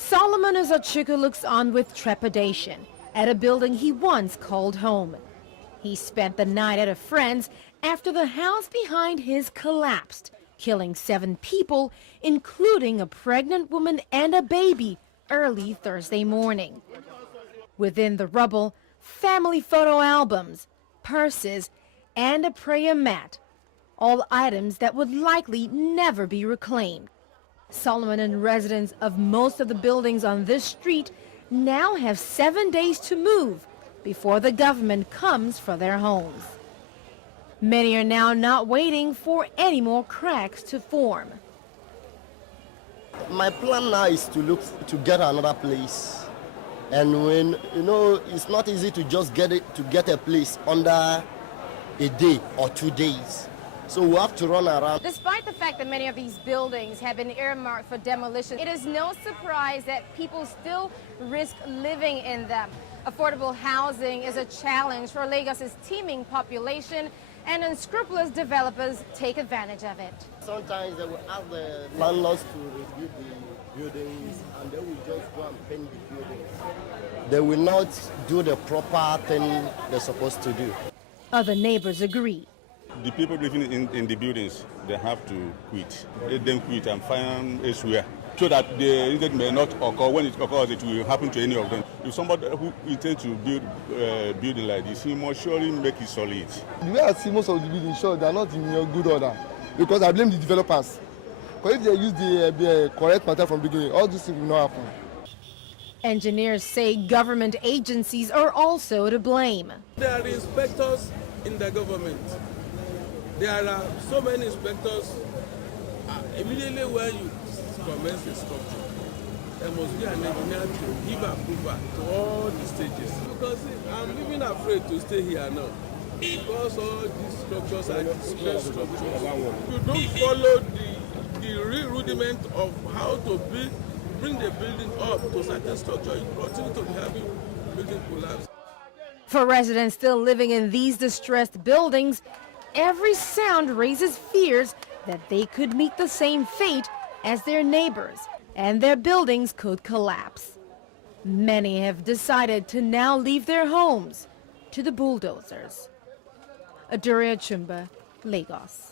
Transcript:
Solomon Azuchukwu looks on with trepidation at a building he once called home. He spent the night at a friend's after the house behind his collapsed, killing 7 people, including a pregnant woman and a baby, early Thursday morning. Within the rubble, family photo albums, purses, and a prayer mat, all items that would likely never be reclaimed. Solomon and residents of most of the buildings on this street now have 7 days to move before the government comes for their homes. Many are now not waiting for any more cracks to form. My plan now is to look to get another place. And when, it's not easy to just get a place under a day or 2 days. So we have to run around. Despite the fact that many of these buildings have been earmarked for demolition, it is no surprise that people still risk living in them. Affordable housing is a challenge for Lagos's teeming population, and unscrupulous developers take advantage of it. Sometimes they will ask the landlords to review the buildings, and they will just go and paint the buildings. They will not do the proper thing they're supposed to do. Other neighbors agree. The people living in the buildings, they have to quit. Let them quit and find elsewhere, so that the incident may not occur. When it occurs, it will happen to any of them. If somebody who intends to build a building like this, he must surely make it solid. The way I see most of the buildings, sure, they are not in good order, because I blame the developers. Because if they use the correct material from the beginning, all these things will not happen. Engineers say government agencies are also to blame. There are inspectors in the government. There are so many inspectors. Immediately when you commence the structure, there must be an engineer to give approval to all the stages. Because I'm even afraid to stay here now. Because all these structures are distressed structures. You don't follow the real rudiment of how to bring the building up to a certain structure, you continue to be having building collapse. For residents still living in these distressed buildings, every sound raises fears that they could meet the same fate as their neighbors and their buildings could collapse. Many have decided to now leave their homes to the bulldozers. Adaure, Achumba, Lagos.